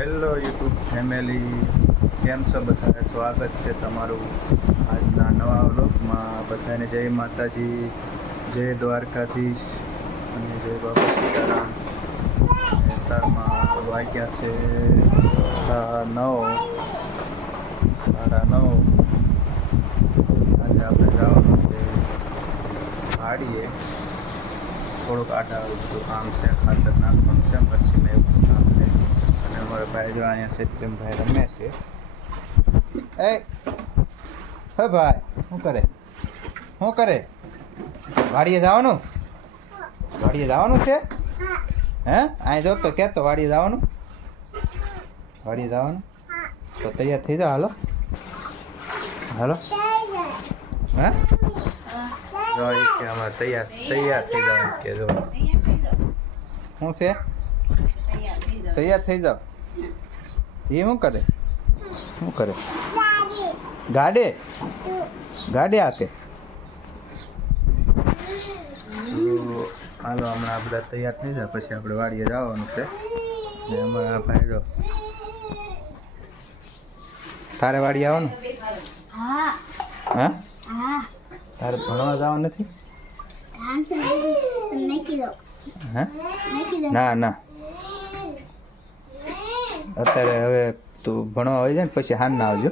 Hello YouTube family, કેમ છો બધા? સ્વાગત છે તમારું આજના નવા વ્લોગમાં. બધાને જય માતાજી, જય દ્વારકાધીશ અને જય બાબા સીતારામ. અત્યારમાં વાગ્યા છે 9:30. આજે આપણે જવાનું છે વાડીએ. થોડુંક આડાવડું બધું કામ છે, ખાતર નાખવાનું છે, મરચીમાં એવું કામ છે. અને અમારા ભાઈ જો અહીંયા સત્યમભાઈ રમે છે. એ હે ભાઈ, શું કરે વાડીએ જવાનું છે? હે અહીં જો તો કહેતો વાડીએ જવાનું તો તૈયાર થઈ જાઓ. હાલો હે જો એ કે અમારે તૈયાર થઈ જવાનું કે જો શું છે તૈયાર થઈ જાઓ. એ શું કરે ગાડી આકે. હાલો હમણાં આ બધા તૈયાર થઈ જાય પછી આપણે વાડીએ જવાનું છે. ને અમારા ભાઈ જો તારે વાડીએ આવવાનું? હા તારે ભણવા જવાનું નથી? ના અત્યારે હવે તું ભણવા આવી જાય ને પછી હાન ના આવજો.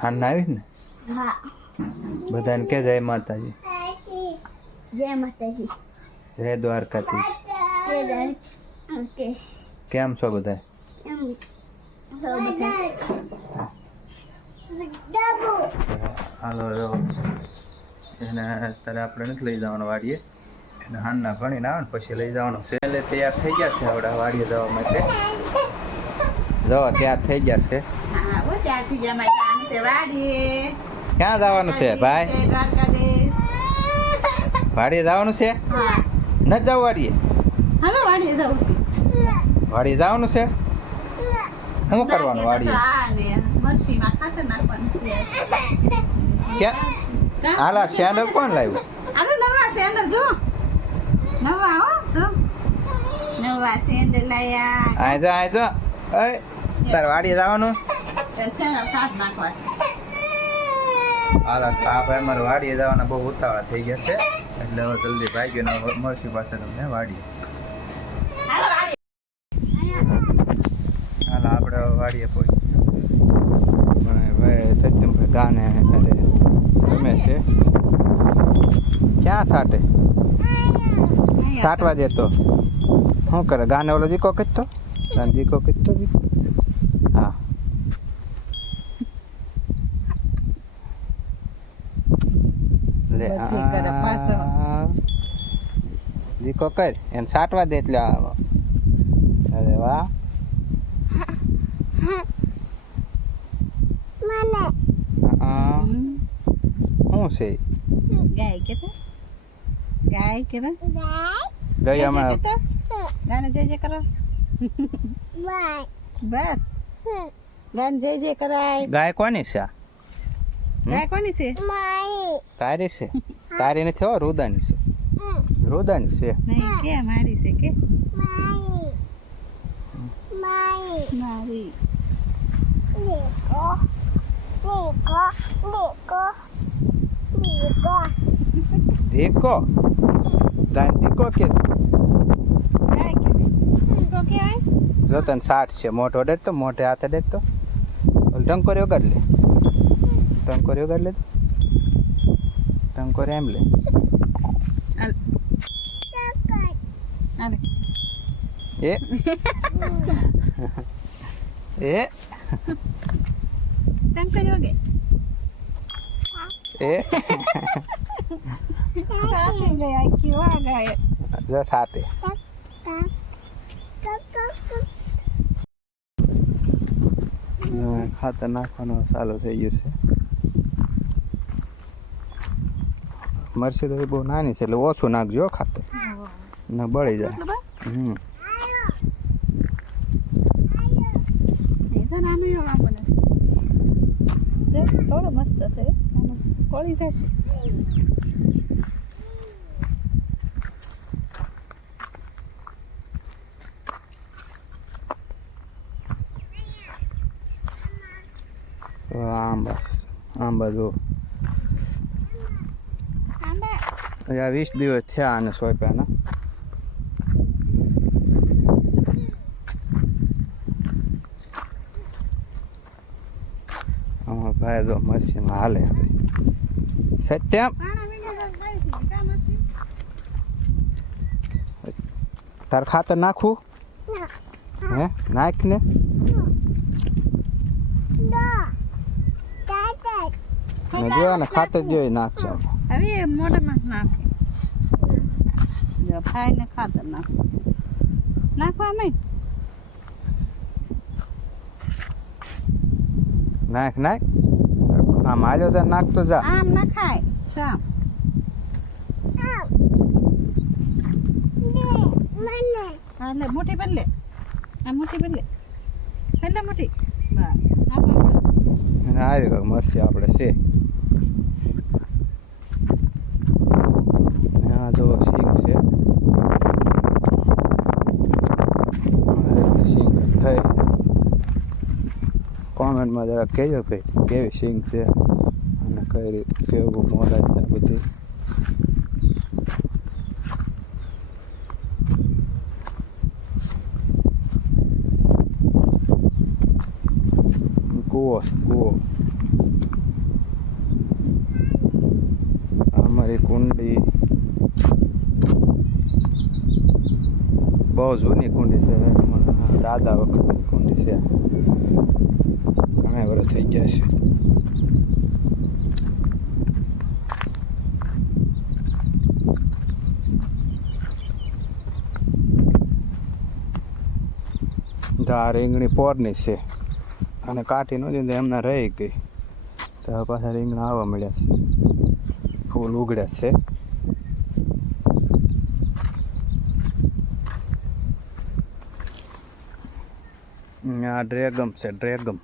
હાન ના આવીશ ને? બધાને કે જય માતાજી, જય દ્વારકાધીશ. કેમ છો બધા? હાલો એને અત્યારે આપણે નથી લઈ જવાનું વાડીએ, એને હાનના ભણીને આવે ને પછી લઈ જવાનું છે. એટલે તૈયાર થઈ ગયા છે આપણા વાડીએ જવા માટે. જો તૈયાર થઈ ગયા છે. ક્યાં જવાનું છે ભાઈ? વાડીએ જવાનું છે? નથી જવું વાડીએ? વાડીએ જવાનું છે? શું કરવાનું વાડીએ? ક્યાં હાલા સેન્ડલ કોણ લાવ્યું? તારે વાડીએ જવાનું? હાલા ભાઈ અમારે વાડીએ જવાના બહુ ઉતાવળા થઈ ગયા છે, એટલે હવે જલ્દી ભાગ્યો મળશું પાછા તમને વાડીએ. હાલા આપણે વાડીએ પહોંચી. ભાઈ સત્યમભાઈ ગાને રમે છે. ક્યાં સાટવા દેતો? શું કરે ગાને? ઓલો દીકો કીધતો હા. દીકો કર એને સાટવા દે એટલે. અરે વાહ. શું છે ગાય કોની છે? તારી છે? તારી નથી હો, રુદાની છે. મારી છે કે મારી. દેખો દીકો કે જો તને 60 છે. મોટો ડેટ તો મોટે હાથે ડેટ તો ટંકોરી વગાડ લે. ટંકોરી એમ લે. સાથે ખાતર નાખવાનું ચાલુ થઈ ગયું છે. મરસી તો બહુ નાની છે એટલે ઓછું નાખજો ખાતર, ના બળી જાય. થોડો મસ્ત છે, કોળી જશે. આંબા જો આ 20 દિવસ થયા અને સોંપ્યાના. આમાં ભાઈ જો મશીન હાલે સત્યમ તાર ખાતર નાખવું હે નાખ ને જો ને ખાતર જોઈ નાખશો હવે મોઢામાં નાખે જો ભાઈને ખાતર નાખવા મેં નાખ નાખ આમ હાલ્યો તો નાખતો જા આમ નખાય જામ એટલે મોટી બદલે આ મોટી બદલે એટલે મોટી બસ અને આવી ગયો મસ્તી આપણે છે આ જો સિંગ છે સિંગ થઈ કોમેન્ટમાં જરા કહેજો કે કેવી સિંગ છે અને કઈ કેવું મોડા છે આ બધી કૂવો અમારી કુંડી બહુ જૂની કુંડી છે દાદા વખતની કુંડી છે ઘણા વર્ષ થઈ ગયા છે આ રીંગણી પોરની છે અને કાઠી નહોતી એમના રહી ગઈ તો પાછા રીંગણા આવવા મળ્યા છે ફૂલ ઉગડ્યા છે આ ડ્રેગમ છે ડ્રેગમ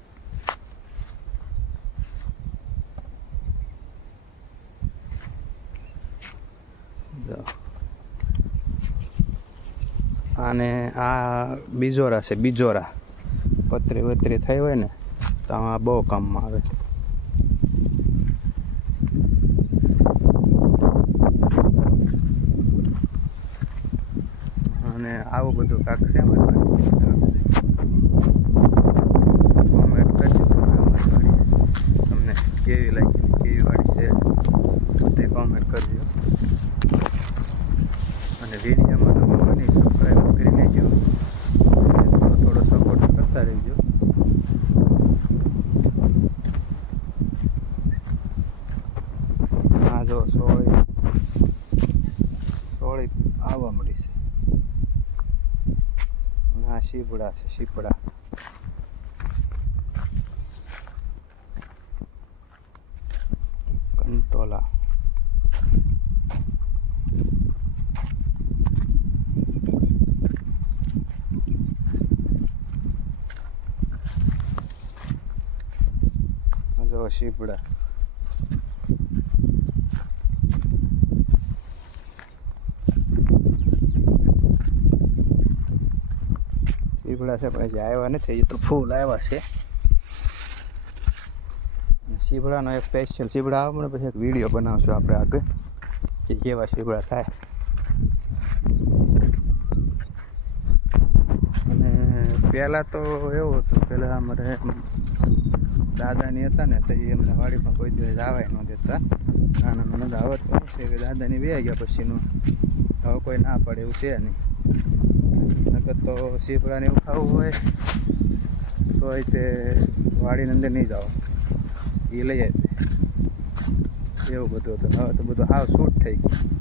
અને આ બીજોરા છે બીજોરા પતરી વતરી થઈ હોય ને તો આમાં બહુ કામમાં આવે અને આવું બધું કાંક છે કોમેન્ટ કરજો તમને કેવી લાગી કેવી વાડી છે તે કોમેન્ટ કરજો અને વિડીયોમાં તો બની સબસ્ક્રાઈબ કરી લેજો થોડો સપોર્ટ કરતા રહેજો આ જો સોળી આવવા મળી છે આ શીપડા છે શીપડા કંટોલા જો શીપડા શીપડા છે પણ હજી આવ્યા નથી હજી તો ફૂલ આવ્યા છે શીપડાનો એક સ્પેશિયલ શીપડા આવે ને પછી એક વિડીયો બનાવશું આપણે આગળ કે કેવા શીપડા થાય અને પહેલાં તો એવું હતું પહેલાં અમારે દાદાની હતા ને તો એમને વાડી પણ કોઈ દિવસ આવવા ન દેતા નાના નાના આવત છે કે દાદાની બે ગયા પછીનું હવે કોઈ ના પડે એવું છે નહીં નકર તો શીપડાને એવું ખાવું હોય તો તે વાડીની અંદર નહીં જાઓ એ લઈ આવે એવું બધું હતું હવે તો બધું હાવ શૂટ થઈ ગયું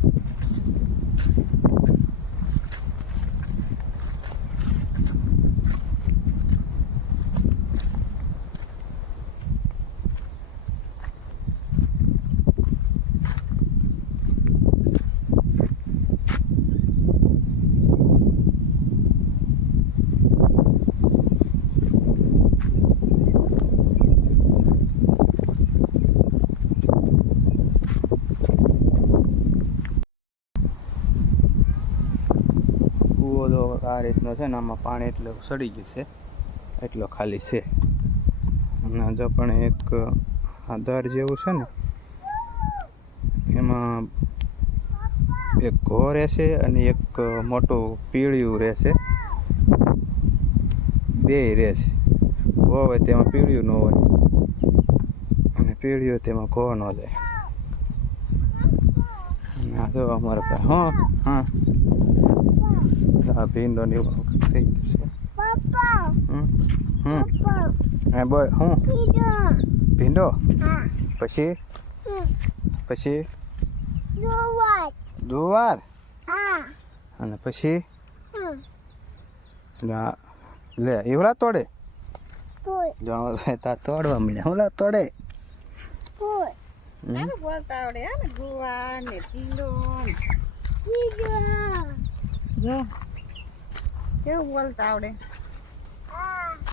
આ રીતનો છે ને આમાં પાણી એટલે સડી ગયું છે એટલો ખાલી છે અને જો પણ એક આ દર જેવું છે ને એમાં એક ઘો રહેશે અને એક મોટું પીળિયું રહેશે, બે રહેશે. ઘો હોય તેમાં પીળિયું ન હોય અને પીળિયું તેમાં ઘો ન જાય. આ જો અમારે પાસે હા હા આ ભીંડો ને એવું થઈ ગયું છે. હા બોલ હું ભીંડો પછી પછી દુવાર અને પછી લે એવડા તોડે તા તોડવા મળ્યા હું તોડે. નાનું બોલતા આવડે હે ને ગુવાર ને ભીંડો જો કેવું બોલતા આવડે.